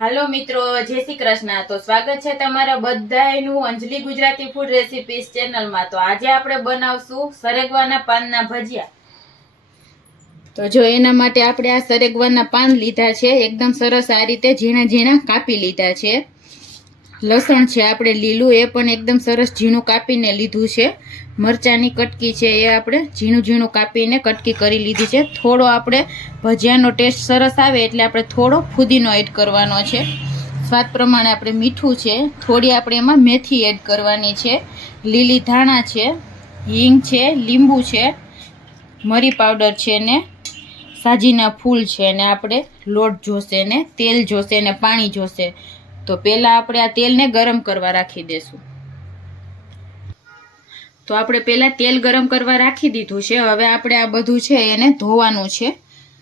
હાલો મિત્રો, જય શ્રી કૃષ્ણ। તો સ્વાગત છે તમારા બધાયનું અંજલિ ગુજરાતી ફૂડ રેસિપીસ ચેનલમાં। તો આજે આપણે બનાવશું સરગવાના પાનના ભજીયા। તો જો એના માટે આપણે આ સરગવાના પાન લીધા છે, એકદમ સરસ આ રીતે ઝીણા ઝીણા કાપી લીધા છે। લસણ છે આપણે લીલું, એ પણ એકદમ સરસ ઝીણું કાપીને લીધું છે। મરચાની કટકી છે એ આપણે ઝીણું ઝીણું કાપીને કટકી કરી લીધી છે। થોડો આપણે ભજીયાનો ટેસ્ટ સરસ આવે એટલે આપણે થોડો ફુદીનો એડ કરવાનો છે। સ્વાદ પ્રમાણે આપણે મીઠું છે, થોડી આપણે એમાં મેથી એડ કરવાની છે, લીલી ધાણા છે, હિંગ છે, લીંબુ છે, મરી પાવડર છે ને સાજીના ફૂલ છે ને આપણે લોટ જોશે ને તેલ જોશે ને પાણી જોશે। તો પહેલાં આપણે આ તેલને ગરમ કરવા રાખી દેશું। તો આપણે પહેલાં તેલ ગરમ કરવા રાખી દીધું છે। હવે આપણે આ બધું છે એને ધોવાનું છે,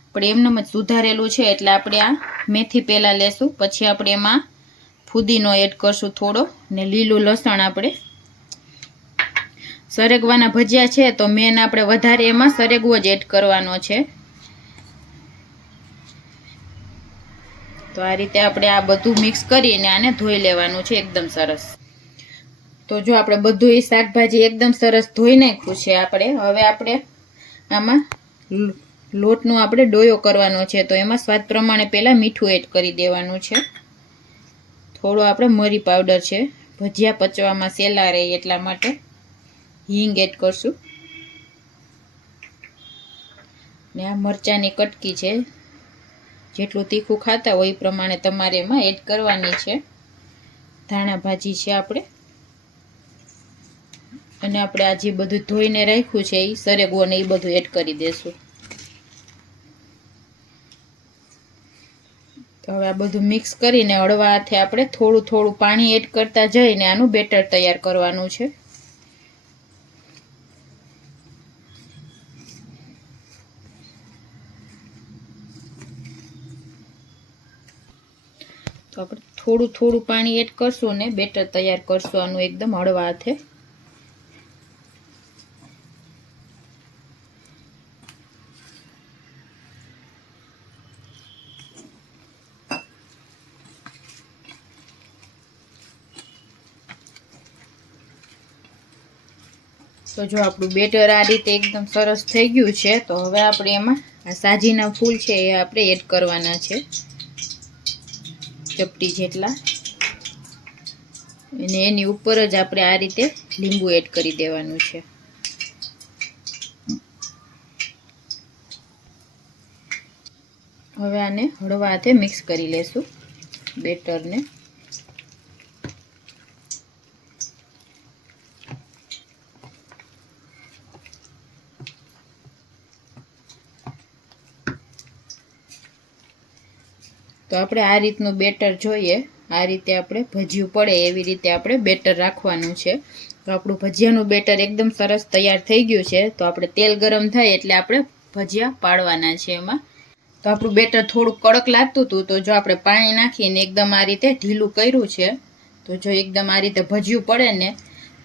આપણે એમનેમ જ સુધારેલું છે એટલે આપણે આ મેથી પહેલાં લેશું, પછી આપણે એમાં ફુદીનો એડ કરશું થોડો ને લીલું લસણ। આપણે સરગવાના ભજીયા છે તો મેન આપણે વધારે એમાં સરગવો જ એડ કરવાનો છે। તો આ રીતે આપણે આ બધું મિક્સ કરીને આને ધોઈ લેવાનું છે એકદમ સરસ। તો જો આપણે બધું એ શાકભાજી એકદમ સરસ ધોઈ નાખ્યું છે આપણે, હવે આપણે આમાં લોટનો આપણે ડોયો કરવાનો છે। તો એમાં સ્વાદ પ્રમાણે પહેલાં મીઠું એડ કરી દેવાનું છે, થોડો આપણે મરી પાવડર છે, ભજીયા પચવામાં સહેલા રહે એટલા માટે હિંગ એડ કરશું, ને આ મરચાંની કટકી છે, જેટલું તીખું ખાતા હોય એ પ્રમાણે તમારે એમાં એડ કરવાની છે। ધાણા ભાજી છે આપણે, અને આપણે આ જે બધું ધોઈને રાખ્યું છે એ સરગવો ને એ બધું એડ કરી દેશું। તો હવે આ બધું મિક્સ કરીને હળવા હાથે આપણે થોડું થોડું પાણી એડ કરતા જઈને આનું બેટર તૈયાર કરવાનું છે। તો આપણે થોડું થોડું પાણી એડ કરશું ને બેટર તૈયાર કરશું આનું એકદમ હળવા હાથે। તો જો આપણું બેટર આ રીતે એકદમ સરસ થઈ ગયું છે, તો હવે આપણે એમાં આ સાજીના ફૂલ છે એ આપણે એડ કરવાના છે, ચપટી જેટલા, અને એની ઉપર જ આપણે આ રીતે લીંબુ એડ કરી દેવાનું છે। હવે આને હળવા હાથે મિક્સ કરી લેશું બેટરને। તો આપણે આ રીતનું બેટર જોઈએ, આ રીતે આપણે ભજીયું પડે એવી રીતે આપણે બેટર રાખવાનું છે। તો આપણું ભજીયાનું બેટર એકદમ સરસ તૈયાર થઈ ગયું છે। તો આપણે તેલ ગરમ થાય એટલે આપણે ભજીયા પાડવાના છે એમાં। તો આપણું બેટર થોડું કડક લાગતું હતું, તો જો આપણે પાણી નાખીને એકદમ આ રીતે ઢીલું કર્યું છે, તો જો એકદમ આ રીતે ભજીયું પડે ને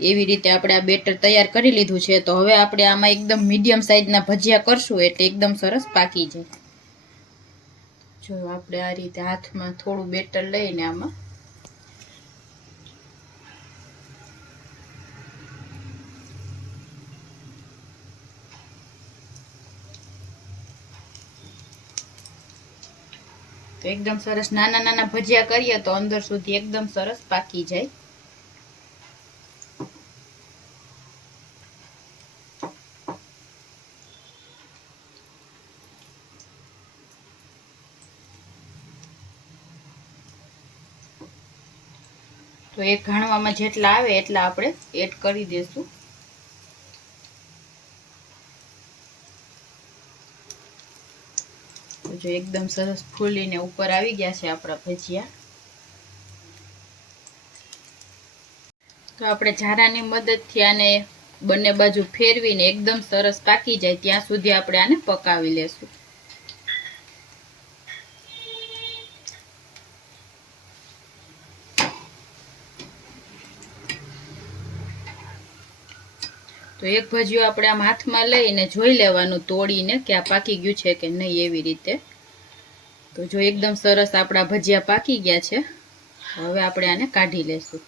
એવી રીતે આપણે આ બેટર તૈયાર કરી લીધું છે। તો હવે આપણે આમાં એકદમ મીડિયમ સાઇઝના ભજીયા કરશું એટલે એકદમ સરસ પાકી જાય। જો આપણે આ રીતે હાથમાં થોડું બેટર લઈને આમાં તો એકદમ સરસ નાના નાના ભજીયા કરીએ તો અંદર સુધી એકદમ સરસ પાકી જાય। તો એક ઘાણવામાં જેટલા આવે એટલા આપણે એડ કરી દેશું। તો જો એકદમ સરસ ફૂલીને ઉપર આવી ગયા છે આપણા ભજીયા। તો આપણે ઝારાની મદદથી આને બંને બાજુ ફેરવીને એકદમ સરસ પાકી જાય ત્યાં સુધી આપણે આને પકાવી લેશું। તો એક ભજીયું આપણે આમ હાથમાં લઈને જોઈ લેવાનું તોડીને કે આ પાકી ગયું છે કે નહીં, એવી રીતે। તો જો એકદમ સરસ આપણા ભજીયા પાકી ગયા છે. હવે આપણે આને કાઢી લેશું.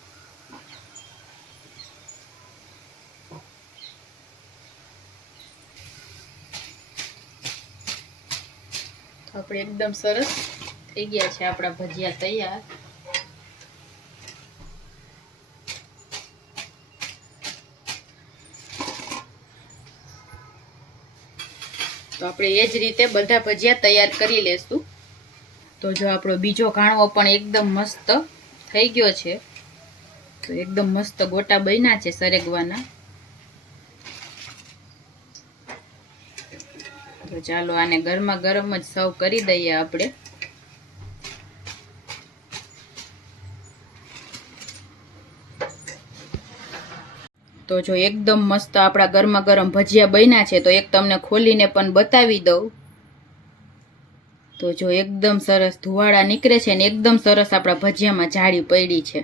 તો આપણે એકદમ સરસ થઈ ગયા છે આપણા ભજીયા તૈયાર. તો આપણે એ જ રીતે બધા ભજીયા તૈયાર કરી લેશું. તો જો આપણો બીજો ઘાણવો પણ એકદમ મસ્ત થઈ ગયો છે. તો એકદમ મસ્ત ગોટા બન્યા છે સરેગવાના. તો ચાલો આને ગરમા ગરમ જ સર્વ કરી દઈએ આપણે. તો જો એકદમ મસ્ત આપણા ગરમા ગરમ ભજીયા બન્યા છે. તો એક તમને ખોલીને પણ બતાવી દઉં. તો જો એકદમ સરસ ધુવાળા નીકળે છે ને એકદમ સરસ આપણા ભજીયામાં જાળી પડી છે.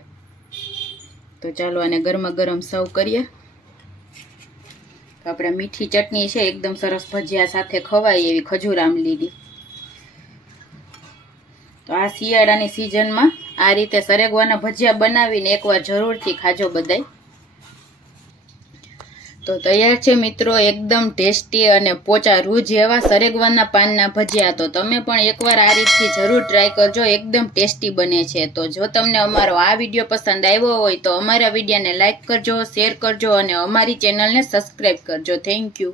તો ચાલો આને ગરમા ગરમ સર્વ કરીએ. તો આપણે મીઠી ચટણી છે એકદમ સરસ ભજીયા સાથે ખવાય એવી ખજૂર આમલીની. તો આ શિયાળાની સિઝનમાં આ રીતે સરેગવાના ભજીયા બનાવીને એકવાર જરૂરથી ખાજો બધાય. તો તૈયાર છે મિત્રો એકદમ ટેસ્ટી અને પોચા રૂ જેવા સરેગવાના પાનના ભજીયા. તો તમે પણ એકવાર આ રીતથી જરૂર ટ્રાય કરજો. એકદમ ટેસ્ટી બને છે. તો જો તમને અમારો આ વિડીયો પસંદ આવ્યો હોય તો અમારા વિડીયોને લાઈક કરજો, શેર કરજો અને અમારી ચેનલને સબસ્ક્રાઈબ કરજો. Thank you.